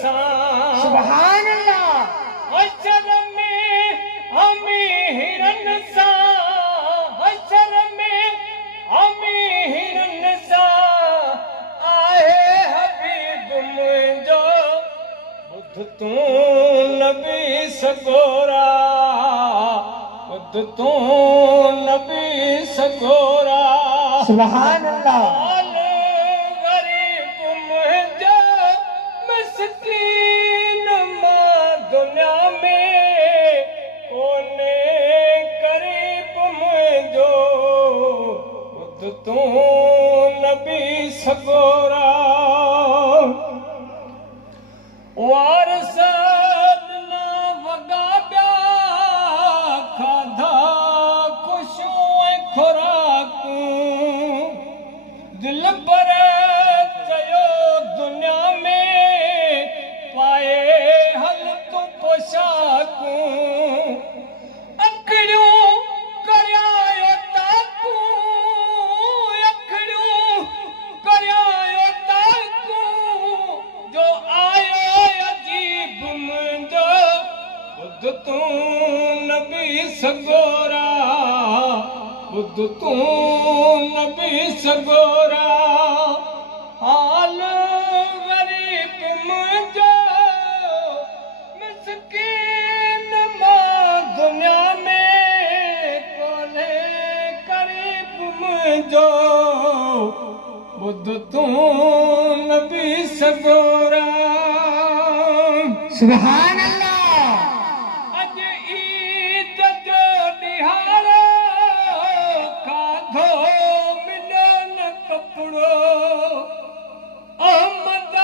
सां सुभान अल्लाह हशर में हमी हिरन सां हशर में हमी हिरन सां आहे हबीब मुंहिंजो ॿुध तूं नबी सगोरा ॿुध तूं नबी सगोरा सुभान अल्लाह हाल गरीब मुंहिंजो मिस्कीन मां दुनिया में कोने क़रीब मुंहिंजो ॿुध तूं नबी सगोरा वारस ॾिना वॻा ॿिया खाधा ख़ुशियूं ऐं खुराकूं दिल पर चयो दुनिया में पाए हल तूं पोशाकूं अखियूं करियायो ताकूं अखियूं करियायो ताकूं जो आयो अजीब मुंहिंजो ॿुध तूं नबी सगोरा ॿुध तूं नबी सगोरा हाल गरीब मुंहिंजो मिस्कीन मां दुनिया में कोने क़रीब मुंहिंजो ॿुध तूं नबी सगोरा सुभान अल्लाह अॼु ईद जो ॾिहाड़ो खाधो मिलियो न कपिड़ो अहमद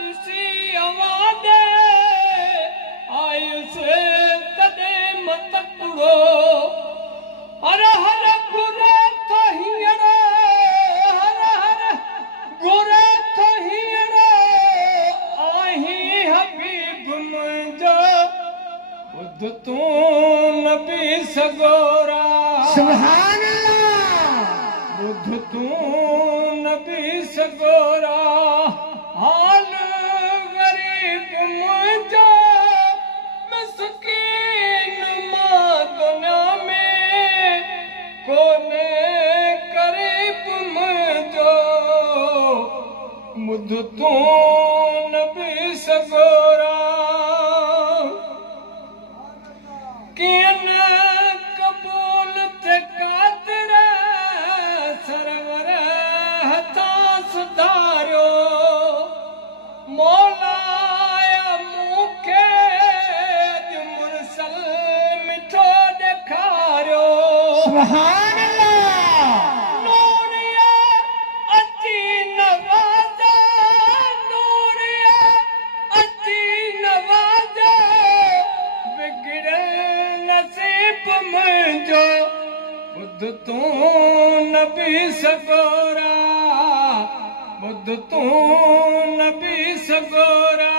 ॾिसी आवाज़ आयुसि तॾहिं मतपुड़ो हर हर घुरे थो हींअर हर हर घुरे थो हींअर आहीं हबीब मुंहिंजो ॿुध तूं नबी सगोरा सुभान अल्लाह ॿुध तूं नबी सगोरा हाल गरीब मुंहिंजो मिस्कीन मां दुनिया में कोने क़रीब मुंहिंजो ॿुध तूं नबी सगोरा कीअं न क़बूल थे कातिर सरवर हथां सुधारियो मौलाया मूंखे अॼु मुरसल मिठो ॾेखारियो सुभान अल्लाह नूरिया अची नवाज़ा नूरिया अची नवाज़ा बिगड़ल नसीब मुंहिंजो ॿुध तूं नबी सगोरा ॿुध तूं नबी सगोरा